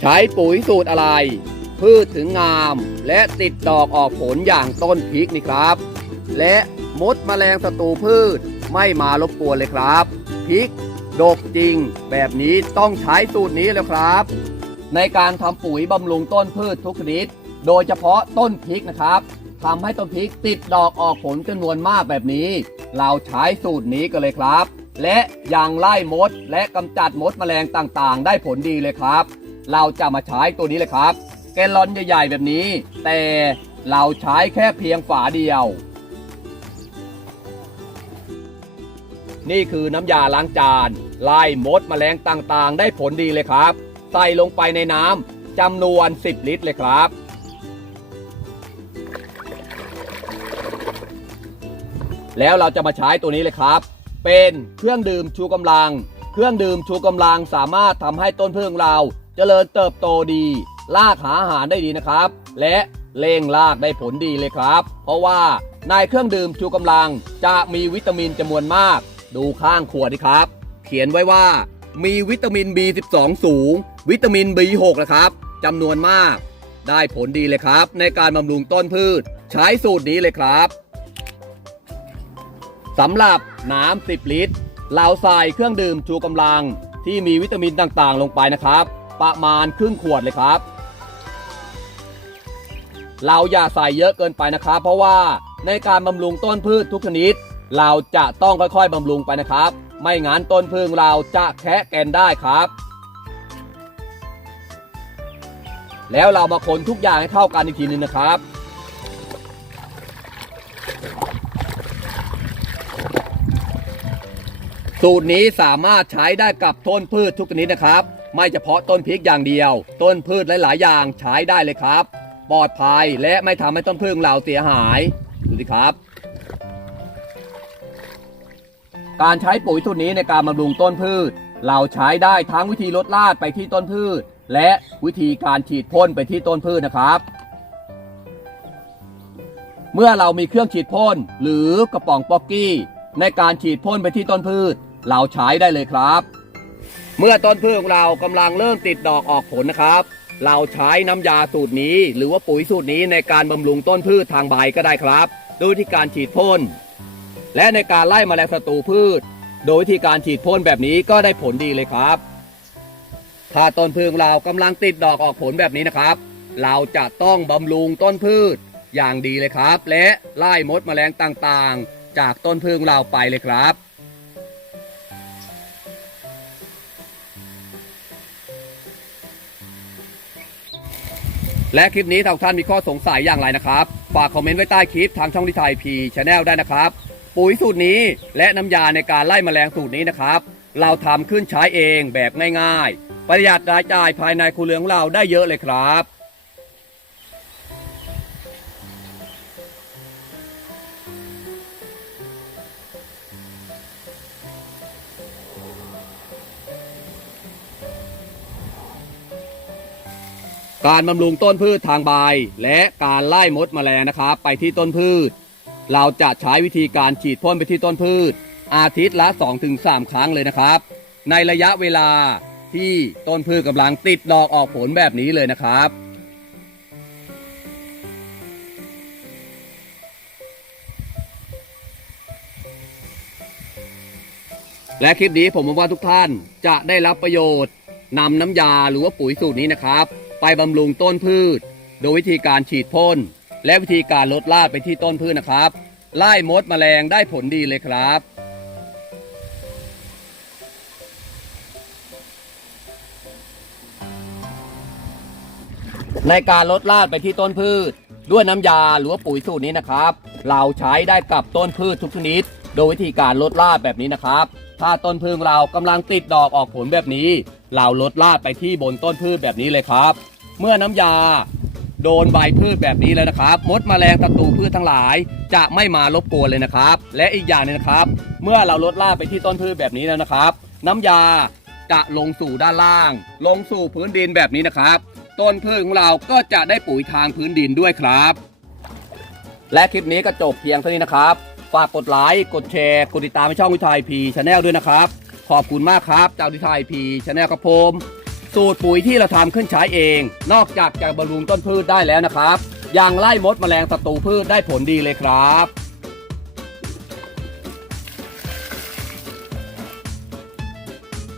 ใช้ปุ๋ยสูตรอะไร พืชถึงงาม และติดดอกออกผลอย่างต้นพริกนี่ครับ และมดแมลงศัตรูพืชไม่มารบกวนเลยครับพริกดกจริง แบบนี้ต้องใช้สูตรนี้แล้วครับ ในการทำปุ๋ยบำรุงต้นพืชทุกชนิด โดยเฉพาะต้นพริกนะครับทำให้ต้นพริกติดดอกออกผลจำนวนมากแบบนี้ เราใช้สูตรนี้กันเลยครับ และยังไล่มดและกำจัดมดแมลงต่างๆ ได้ผลดีเลยครับ เราจะมาใช้ตัวนี้เลยครับ แกลลอนใหญ่ๆแบบนี้ แต่เราใช้แค่เพียงฝาเดียว นี่คือน้ำยาล้างจานไล่มดแมลงต่างๆ ได้ผลดีเลยครับ ใส่ลงไปในน้ำจำนวน 10 ลิตรเลยครับแล้วเราจะมาใช้ตัวนี้เลยครับ เป็นเครื่องดื่มชูกำลัง เครื่องดื่มชูกำลังสามารถทำให้ต้นพึ่งเรา เจริญเติบโตดีลากหาอาหารได้ดีนะครับ และเล่งลากได้ผลดีเลยครับ เพราะว่าในเครื่องดื่มชูกำลังจะมีวิตามินจำนวนมาก ดูข้างขวดดีครับ เขียนไว้ว่า มีวิตามิน B12 สูง วิตามิน B6 นะครับจำนวนมาก ได้ผลดีเลยครับ ในการบำรุงต้นพืช ใช้สูตรนี้เลยครับสำหรับน้ำ10 ลิตร เราใส่เครื่องดื่มชูกำลังที่มีวิตามินต่างๆ ลงไปนะครับ ประมาณครึ่งขวดเลยครับ เราอย่าใส่เยอะเกินไปนะครับ เพราะว่าในการบำรุงต้นพืชทุกชนิด เราจะต้องค่อยๆบำรุงไปนะครับ ไม่งั้นต้นพึ่งเราจะแคะแกนได้ครับ แล้วเรามาคนทุกอย่างให้เข้ากันอีกทีนึงนะครับ สูตรนี้สามารถใช้ได้กับต้นพืชทุกชนิดนะครับ ไม่เฉพาะต้นพริกอย่างเดียว ต้นพืชหลาย ๆ อย่างใช้ได้เลยครับ ปลอดภัยและไม่ทำให้ต้นพึ่งเราเสียหายดูสิครับ การใช้ปุ๋ยสูตรนี้ในการบำรุงต้นพืช เราใช้ได้ทั้งวิธีลดรากไปที่ต้นพืช และวิธีการฉีดพ่นไปที่ต้นพืชนะครับ เมื่อเรามีเครื่องฉีดพ่นหรือกระป๋องป๊อกกี้ในการฉีดพ่นไปที่ต้นพืช เราใช้ได้เลยครับ เมื่อต้นพืชของเรากำลังเริ่มติดดอกออกผลนะครับ เราใช้น้ำยาสูตรนี้ หรือว่าปุ๋ยสูตรนี้ในการบำรุงต้นพืชทางใบก็ได้ครับโดยที่การฉีดพ่นและในการไล่แมลงศัตรูพืช โดยวิธีการฉีดพ่นแบบนี้ก็ได้ผลดีเลยครับ ถ้าต้นพืชของเรากำลังติดดอกออกผลแบบนี้นะครับ เราจะต้องบำรุงต้นพืชอย่างดีเลยครับ และไล่มดแมลงต่างๆ จากต้นพืชของเราไปเลยครับ และคลิปนี้ถ้าท่านมีข้อสงสัยอย่างไรนะครับ ฝากคอมเมนต์ไว้ใต้คลิปทางช่องทิไทยพีชแนลได้นะครับ ปุ๋ยสูตรนี้และน้ำยาในการไล่แมลงสูตรนี้นะครับ เราทำขึ้นใช้เองแบบง่ายๆ ประหยัดรายจ่ายภายในครัวเรือนของเราได้เยอะเลยครับ การบำรุงต้นพืชทางใบและการไล่มดแมลงนะครับ ไปที่ต้นพืช เราจะใช้วิธีการฉีดพ่นไปที่ต้นพืช อาทิตย์ละ 2-3 ครั้งเลยนะครับ ในระยะเวลาที่ต้นพืชกำลังติดดอกออกผลแบบนี้เลยนะครับและคลิปนี้ผมหวังว่าทุกท่านจะได้รับประโยชน์นำน้ำยาหรือว่าปุ๋ยสูตรนี้นะครับ ไปบำรุงต้นพืช โดยวิธีการฉีดพ่นและวิธีการลดรากไปที่ต้นพืชนะครับไล่มดแมลงได้ผลดีเลยครับในการลดรากไปที่ต้นพืช ด้วยน้ำยาหรือว่าปุ๋ยสูตรนี้นะครับ เราใช้ได้กับต้นพืชทุกชนิด โดยวิธีการลดรากแบบนี้นะครับ ถ้าต้นพึ่งเรากำลังติดดอกออกผลแบบนี้ เราลดรากไปที่บนต้นพืชแบบนี้เลยครับ เมื่อน้ำยาโดนใบพืชแบบนี้แล้วนะครับ มดแมลงศัตรูพืชทั้งหลาย จะไม่มารบกวนเลยนะครับ และอีกอย่างหนึงนะครับ เมื่อเราลดรากไปที่ต้นพืชแบบนี้แล้วนะครับ น้ำยาจะลงสู่ด้านล่าง ลงสู่พื้นดินแบบนี้นะครับ ต้นพืชของเราก็จะได้ปุ๋ยทางพื้นดินด้วยครับ และคลิปนี้ก็จบเพียงเท่านี้นะครับ ฝากกดไลค์กดแชร์กดติดตามช่องวิทยพีชาแนลด้วยนะครับ ขอบคุณมากครับเจ้าวิทยพีชาแนลครับผม สูตรปุ๋ยที่เราทำขึ้นใช้เอง นอกจากจะบำรุงต้นพืชได้แล้วนะครับยังไล่มดแมลงศัตรูพืชได้ผลดีเลยครับ